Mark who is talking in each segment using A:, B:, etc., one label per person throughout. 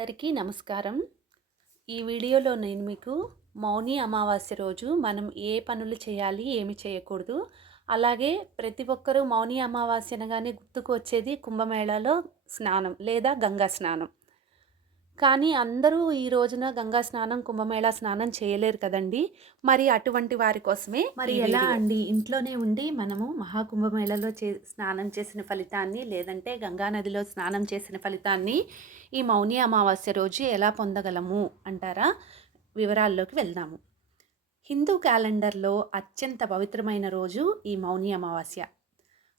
A: అందరికీ నమస్కారం. ఈ వీడియోలో నేను మీకు మౌని అమావాస్య రోజు మనం ఏ పనులు చేయాలి ఏమి చేయకూడదు అలాగే ప్రతి ఒక్కరూ మౌని అమావాస్య అనగానే గుర్తుకు వచ్చేది కుంభమేళాలో స్నానం లేదా గంగా స్నానం. కానీ అందరూ ఈ రోజున గంగా స్నానం కుంభమేళా స్నానం చేయలేరు కదండి. మరి అటువంటి వారి కోసమే మరి ఎలా. అండి? ఇంట్లోనే ఉండి మనము మహాకుంభమేళలో చే స్నానం చేసిన ఫలితాన్ని లేదంటే గంగా నదిలో స్నానం చేసిన ఫలితాన్ని ఈ మౌని అమావాస్య రోజు ఎలా పొందగలము అంటారా? వివరాల్లోకి వెళ్దాము. హిందూ క్యాలెండర్లో అత్యంత పవిత్రమైన రోజు ఈ మౌని అమావాస్య.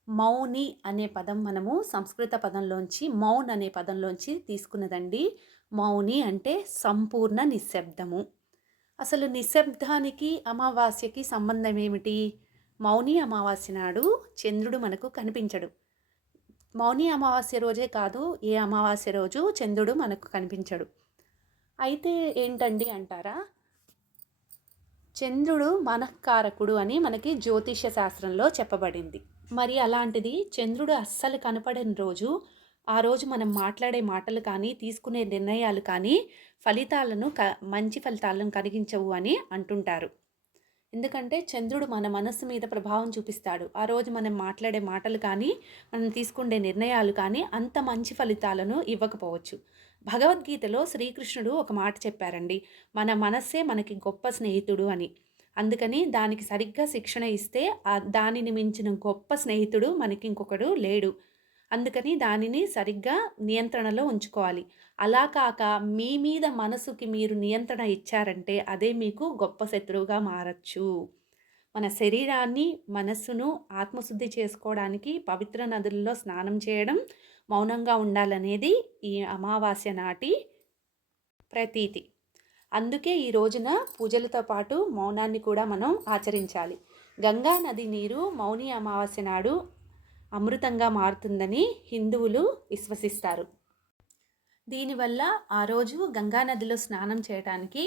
A: మౌని అనే పదం మనము సంస్కృత పదంలోంచి మౌన్ అనే పదంలోంచి తీసుకున్నదండి. మౌని అంటే సంపూర్ణ నిశ్శబ్దము. అసలు నిశ్శబ్దానికి అమావాస్యకి సంబంధం ఏమిటి? మౌని అమావాస్య నాడు చంద్రుడు మనకు కనిపించడు. మౌని అమావాస్య రోజే కాదు ఏ అమావాస్య రోజు చంద్రుడు మనకు కనిపించడు. అయితే ఏంటండి అంటారా? చంద్రుడు మనఃకారకుడు అని మనకి జ్యోతిష్య శాస్త్రంలో చెప్పబడింది. మరి అలాంటిది చంద్రుడు అస్సలు కనపడని రోజు ఆ రోజు మనం మాట్లాడే మాటలు కానీ తీసుకునే నిర్ణయాలు కానీ ఫలితాలను క మంచి ఫలితాలను కలిగించవు అని అంటుంటారు. ఎందుకంటే చంద్రుడు మన మనస్సు మీద ప్రభావం చూపిస్తాడు. ఆ రోజు మనం మాట్లాడే మాటలు కానీ మనం తీసుకునే నిర్ణయాలు కానీ అంత మంచి ఫలితాలను ఇవ్వకపోవచ్చు. భగవద్గీతలో శ్రీకృష్ణుడు ఒక మాట చెప్పారండి. మన మనస్సే మనకి గొప్ప స్నేహితుడు అని. అందుకని దానికి సరిగ్గా శిక్షణ ఇస్తే దానిని మించిన గొప్ప స్నేహితుడు మనకి ఇంకొకడు లేడు. అందుకని దానిని సరిగ్గా నియంత్రణలో ఉంచుకోవాలి. అలా కాక మీ మీద మనసుకి మీరు నియంత్రణ ఇచ్చారంటే అదే మీకు గొప్ప శత్రువుగా మారచ్చు. మన శరీరాన్ని మనస్సును ఆత్మశుద్ధి చేసుకోవడానికి పవిత్ర నదుల్లో స్నానం చేయడం మౌనంగా ఉండాలనేది ఈ అమావాస్య నాటి ప్రతీతి. అందుకే ఈ రోజున పూజలతో పాటు మౌనాన్ని కూడా మనం ఆచరించాలి. గంగా నది నీరు మౌని అమావాస్య నాడు అమృతంగా మారుతుందని హిందువులు విశ్వసిస్తారు. దీనివల్ల ఆ రోజు గంగా నదిలో స్నానం చేయడానికి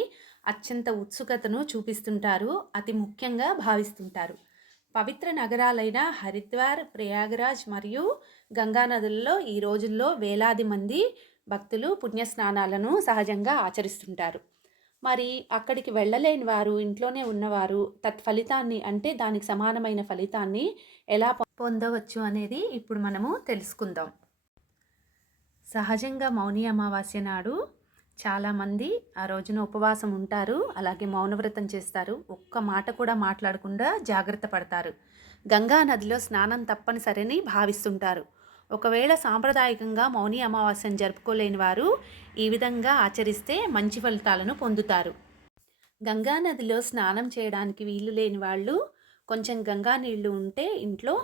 A: అత్యంత ఉత్సుకతను చూపిస్తుంటారు అతి ముఖ్యంగా భావిస్తుంటారు. పవిత్ర నగరాలైన హరిద్వార్ ప్రయాగరాజ్ మరియు గంగానదుల్లో ఈ రోజుల్లో వేలాది మంది భక్తులు పుణ్యస్నానాలను సహజంగా ఆచరిస్తుంటారు. మరి అక్కడికి వెళ్ళలేని వారు ఇంట్లోనే ఉన్నవారు తత్ఫలితాన్ని అంటే దానికి సమానమైన ఫలితాన్ని ఎలా పొందవచ్చు అనేది ఇప్పుడు మనము తెలుసుకుందాం. సహజంగా మౌని అమావాస్య నాడు చాలామంది ఆ రోజున ఉపవాసం ఉంటారు అలాగే మౌనవ్రతం చేస్తారు. ఒక్క మాట కూడా మాట్లాడకుండా జాగ్రత్త పడతారు. గంగా నదిలో స్నానం తప్పనిసరిని భావిస్తుంటారు. ఒకవేళ సాంప్రదాయకంగా మౌని అమావాస్యను జరుపుకోలేని వారు ఈ విధంగా ఆచరిస్తే మంచి ఫలితాలను పొందుతారు. గంగా నదిలో స్నానం చేయడానికి వీలు లేని వాళ్ళు కొంచెం గంగా నీళ్ళు ఉంటే ఇంట్లో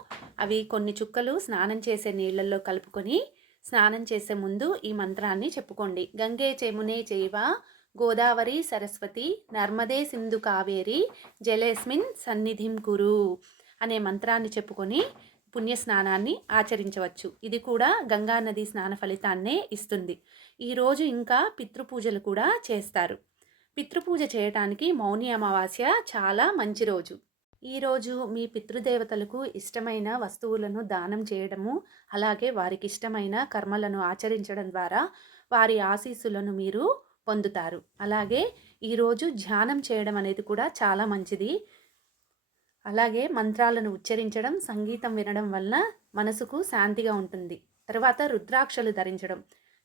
A: అవి కొన్ని చుక్కలు స్నానం చేసే నీళ్ళల్లో కలుపుకొని స్నానం చేసే ముందు ఈ మంత్రాన్ని చెప్పుకోండి. గంగే చెమునే చేవ గోదావరి సరస్వతి నర్మదే సింధు కావేరి జలేస్మిన్ సన్నిధిం కురు అనే మంత్రాన్ని చెప్పుకొని పుణ్య స్నానాన్ని ఆచరించవచ్చు. ఇది కూడా గంగా నది స్నాన ఫలితాన్నే ఇస్తుంది. ఈరోజు ఇంకా పితృపూజలు కూడా చేస్తారు. పితృపూజ చేయటానికి మౌని అమావాస్య చాలా మంచి రోజు. ఈరోజు మీ పితృదేవతలకు ఇష్టమైన వస్తువులను దానం చేయడము అలాగే వారికి ఇష్టమైన కర్మలను ఆచరించడం ద్వారా వారి ఆశీస్సులను మీరు పొందుతారు. అలాగే ఈరోజు ధ్యానం చేయడం అనేది కూడా చాలా మంచిది. అలాగే మంత్రాలను ఉచ్చరించడం సంగీతం వినడం వలన మనసుకు శాంతిగా ఉంటుంది. తర్వాత రుద్రాక్షలు ధరించడం.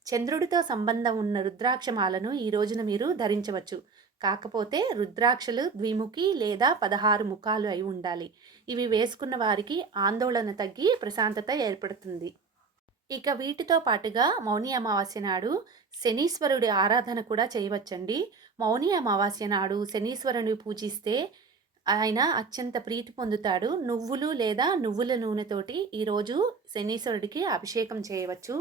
A: చంద్రుడితో సంబంధం ఉన్న రుద్రాక్షమాలను ఈ రోజున మీరు ధరించవచ్చు. కాకపోతే రుద్రాక్షలు ద్విముఖి లేదా పదహారు ముఖాలు అయి ఉండాలి. ఇవి వేసుకున్న వారికి ఆందోళన తగ్గి ప్రశాంతత ఏర్పడుతుంది. ఇక వీటితో పాటుగా మౌని అమావాస్య నాడు శనీశ్వరుడి ఆరాధన కూడా చేయవచ్చండి. మౌని అమావాస్య నాడు శనీశ్వరుని పూజిస్తే ఆయన అత్యంత ప్రీతి పొందుతాడు. నువ్వులు లేదా నువ్వుల నూనెతోటి ఈరోజు శనీశ్వరుడికి అభిషేకం చేయవచ్చు.